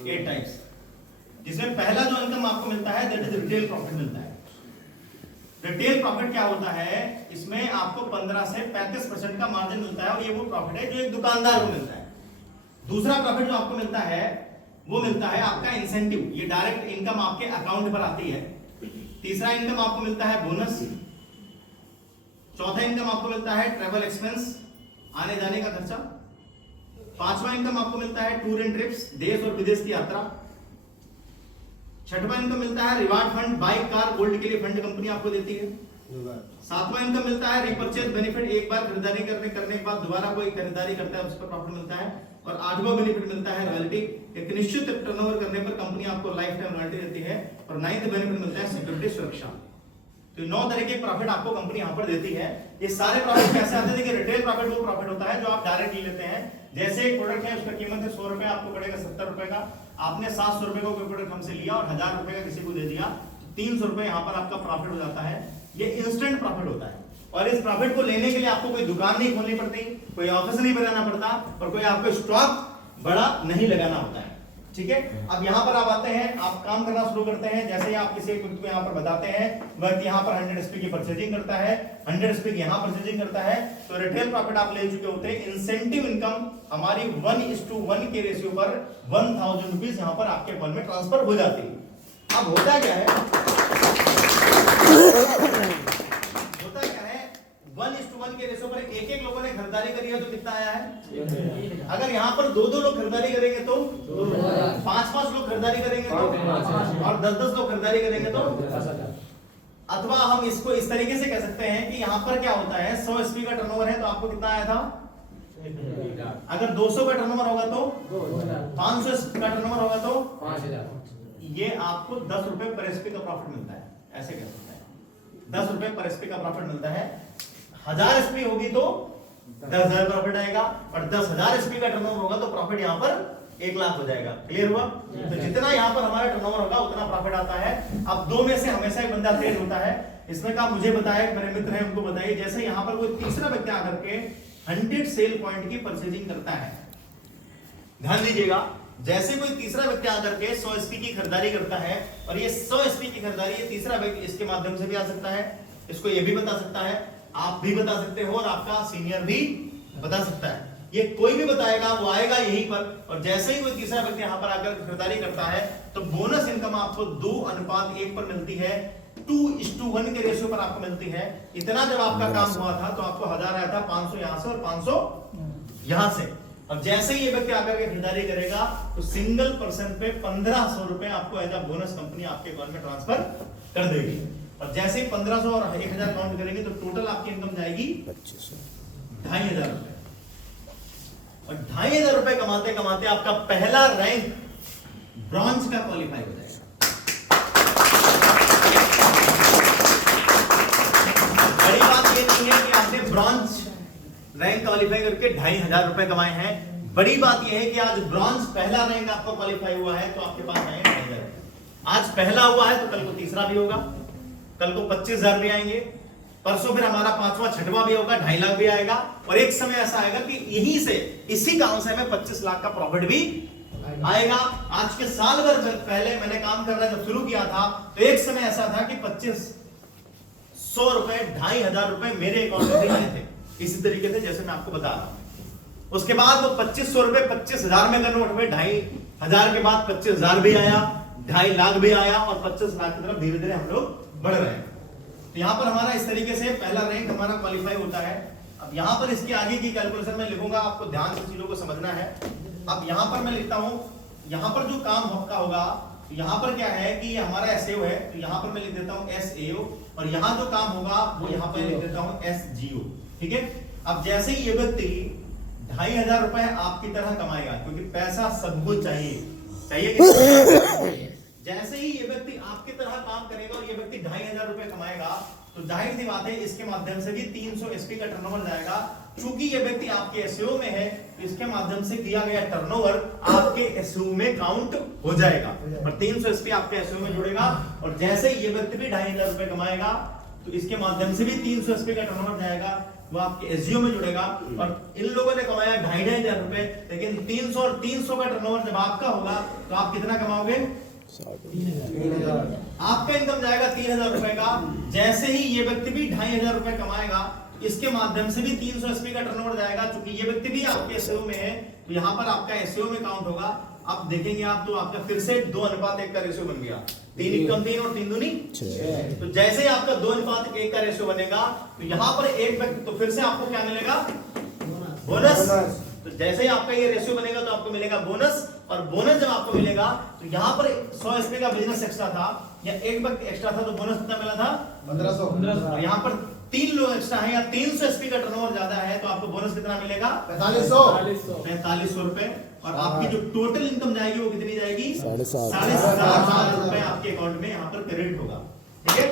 8 types, जिसमें पहला जो इनकम आपको मिलता है दैट इज रिटेल प्रॉफिट मिलता है। रिटेल प्रॉफिट क्या होता है, इसमें आपको 15 से 35% का मार्जिन मिलता है और ये वो प्रॉफिट है जो एक दुकानदार को मिलता है। दूसरा प्रॉफिट जो आपको मिलता है वो मिलता है आपका इंसेंटिव, ये डायरेक्ट इनकम आपके अकाउंट पर आती है। तीसरा इनकम आपको मिलता है बोनस। चौथा इनकम आपको मिलता है ट्रैवल एक्सपेंस, आने जाने का खर्चा। पांचवा इनकम आपको मिलता है टूर एंड ट्रिप्स, देश और विदेश की यात्रा। छठवां इनकम मिलता है reward fund, bike car gold के लिए फंड कंपनी आपको देती है। सातवां इनकम मिलता है रिपर्चेज बेनिफिट, एक बार खरीदारी करने के बाद दोबारा कोई खरीदारी करता है उस पर प्रॉफिट मिलता है। और आठवां बेनिफिट मिलता है रॉयल्टी, एक निश्चित टर्नओवर करने पर कंपनी आपको लाइफ टाइम रॉयल्टी देती है। और नाइन्थ बेनिफिट मिलता है सिक्योरिटी, सुरक्षा। तो 9 तरह के प्रॉफिट आपको कंपनी यहां पर देती है। ये सारे प्रॉफिट कैसे आते हैं, देखिए रिटेल प्रॉफिट वो प्रॉफिट होता है जो आप डायरेक्ट ले लेते हैं। जैसे एक प्रोडक्ट है उसका कीमत है 100 रुपए, आपको पड़ेगा 70 रुपए का। आपने 700 रुपए का कोई प्रोडक्ट हमसे लिया और 1000 रुपए का किसी को दे दिया, 300 रुपए यहाँ पर आपका प्रॉफिट हो जाता है। ये इंस्टेंट प्रॉफिट होता है। और इस प्रॉफिट को लेने के लिए आपको कोई दुकान नहीं खोलनी पड़ती, कोई ऑफिस नहीं बनाना पड़ता और कोई आपको स्टॉक बड़ा नहीं लगाना होता है। ठीक है, अब यहाँ पर आप आते हैं, आप काम करना शुरू करते हैं। जैसे ही आप किसी व्यक्ति को यहाँ पर बताते हैं, वह यहाँ पर 100 SP की परचेजिंग करता है, 100 SP की यहाँ परचेजिंग करता है, तो रिटेल प्रॉफिट आप ले चुके होते हैं। इंसेंटिव इनकम हमारी 1:1 के रेशियो पर 1000 रुपीज यहाँ पर आपके अकाउंट में ट्रांसफर हो जाती है। अब होता क्या है, 1:1 के रेशियो पर एक लोगों ने खरीदारी करी है तो कितना आया है। अगर यहाँ पर 2 लोग खरीदारी करेंगे तो 5 लोग खरीदारी करेंगे तो और 10 लोग खरीदारी करेंगे तो, अथवा हम इसको इस तरीके से कह सकते हैं कि यहाँ पर क्या होता है, 100 SP का टर्नओवर है तो आपको कितना आया था। अगर 200 का टर्नओवर होगा तो 500 का टर्नओवर होगा तो 5000। ये आपको 10 रुपए पर SP का प्रॉफिट मिलता है, ऐसे कह सकते हैं। 10 रुपए पर SP का प्रॉफिट मिलता है। 1000 SP होगी तो 10,000 प्रॉफिट आएगा और 10,000 SP का टर्नओवर होगा तो प्रॉफिट यहाँ पर 1 लाख हो जाएगा। क्लियर हुआ। तो जितना यहाँ पर हमारा टर्नओवर होगा उतना प्रॉफिट आता है। अब 2 में से हमेशा एक बंदा फेल होता है। इसमें का मुझे बताया, मेरे मित्र हैं उनको बताइए, जैसे यहाँ पर कोई तीसरा व्यक्ति आकर के 100 सेल पॉइंट की परचेजिंग करता है, ध्यान दीजिएगा, जैसे कोई तीसरा व्यक्ति आकर के 100 SP की खरीदारी करता है और ये 100 SP की खरीदारी ये तीसरा व्यक्ति इसके माध्यम से भी आ सकता है, इसको ये भी बता सकता है, आप भी बता सकते हो और आपका सीनियर भी बता सकता है। ये कोई भी बताएगा, वो आएगा यहीं पर। और जैसे ही कोई तीसरा व्यक्ति यहाँ पर आकर खरीदारी करता है तो बोनस इनकम आपको 2:1 पर मिलती है, 2:1 के रेशियो पर आपको मिलती है। इतना जब आपका काम हुआ था तो आपको 1000 आया था, 500 यहाँ से और 500 यहाँ से। अब जैसे ही ये व्यक्ति आकर के खरीदारी करेगा तो सिंगल पर्सन पे 1500 रुपए आपको एज अ बोनस कंपनी आपके अकाउंट में ट्रांसफर कर देगी। और जैसे ही 1500 और 1000 काउंट करेंगे तो टोटल आपकी इनकम जाएगी 2500 रुपए। और 2500 रुपए कमाते कमाते आपका पहला रैंक ब्रॉन्ज का क्वालिफाई हो जाएगा। बड़ी बात ये नहीं है कि आपने ब्रॉन्ज रैंक क्वालिफाई करके 2500 रुपए कमाए हैं। बड़ी बात यह है कि आज ब्रॉन्ज पहला रैंक आपका क्वालिफाई हुआ है तो आपके पास आए 2500। आज पहला हुआ है तो कल को तीसरा भी होगा, कल को 25,000 भी आएंगे, परसों फिर हमारा 5वां 6वां भी होगा, 2.5 लाख भी आएगा। और एक समय ऐसा आएगा कि यहीं से इसी काम से हमें 25 लाख का प्रॉफिट भी आएगा। आज के साल भर पहले मैंने काम करना जब शुरू किया था तो एक समय ऐसा था कि 2500 रुपए 2500 रुपए मेरे अकाउंट में आए थे, इसी तरीके से जैसे मैं आपको बता रहा हूं। उसके बाद वो 2500 रुपए 25,000 में कन्वर्ट हुए, 2500 के बाद 25,000 भी आया, 2.5 लाख भी आया और 25 लाख की तरफ धीरे धीरे हम लोग बढ़ रहे हैं। तो यहाँ पर हमारा इस तरीके से पहला रैंक हमारा क्वालिफाई होता है। अब यहाँ पर इसके आगे की कैलकुलेशन में लिखूंगा, आपको ध्यान से चीजों को समझना है। अब यहाँ पर मैं लिखता हूँ, यहाँ पर जो काम आपका होगा, यहाँ पर क्या है कि ये हमारा SAO है, तो यहाँ पर मैं लिख देता हूँ SAO और यहाँ जो काम होगा वो यहाँ पर लिख देता हूँ SGO। ठीक है। अब जैसे ही ये व्यक्ति 2500 रुपए आपकी तरह कमाएगा, क्योंकि पैसा सबको चाहिए जैसे ही ये व्यक्ति आपकी तरह काम करेगा और ये व्यक्ति 2500 रुपए कमाएगा तो जाहिर सी बात है इसके माध्यम से भी 300 SP का टर्नओवर जाएगा। चूंकि ये व्यक्ति आपके SAO में है तो इसके माध्यम से किया गया टर्नओवर आपके SAO में काउंट हो जाएगा और 300 SP आपके SAO में जुड़ेगा। और जैसे ही ये व्यक्ति भी 2500 रुपए कमाएगा तो इसके माध्यम से भी 300 SP का टर्नओवर जाएगा। वो आपके एसजीओ में जुड़ेगा। और इन लोगों ने कमाया 2,500 रुपए, लेकिन 300 और 300 का टर्नओवर जब आपका होगा तो आप कितना कमाओगे? 3,000। आपका इनकम जाएगा 3,000 रुपए का। जैसे ही ये व्यक्ति भी 2,500 रुपए कमाएगा, इसके माध्यम से भी 300 एसपी का टर्नओवर जाएगा। चूंकि ये व्यक्ति भी आपके एसईओ में है तो यहाँ पर आपका एसईओ में काउंट होगा। आप देखेंगे आप तो आपका फिर से 2:1 का रेशियो बन गया। 3 इनकम 3 और 3 दूनी 6। तो जैसे ही आपका 2:1 का रेशियो बनेगा तो यहाँ पर एक व्यक्ति तो फिर से आपको क्या मिलेगा? बोनस। तो जैसे ही आपका ये रेशियो बनेगा तो आपको मिलेगा बोनस। और बोनस जब आपको मिलेगा तो यहाँ पर 100 एसपी का बिजनेस एक्स्ट्रा था या एक व्यक्ति एक्स्ट्रा था तो बोनस कितना मिला था? 1,500। और यहाँ पर 3 लोग एक्स्ट्रा है या 300 एसपी का टर्नओवर ज्यादा है तो आपको बोनस कितना मिलेगा? 4500 रुपए। और आपकी जो टोटल इनकम जाएगी वो कितनी जाएगी? 7,500 रुपए आपके अकाउंट में यहाँ पर क्रेडिट होगा। ठीक है।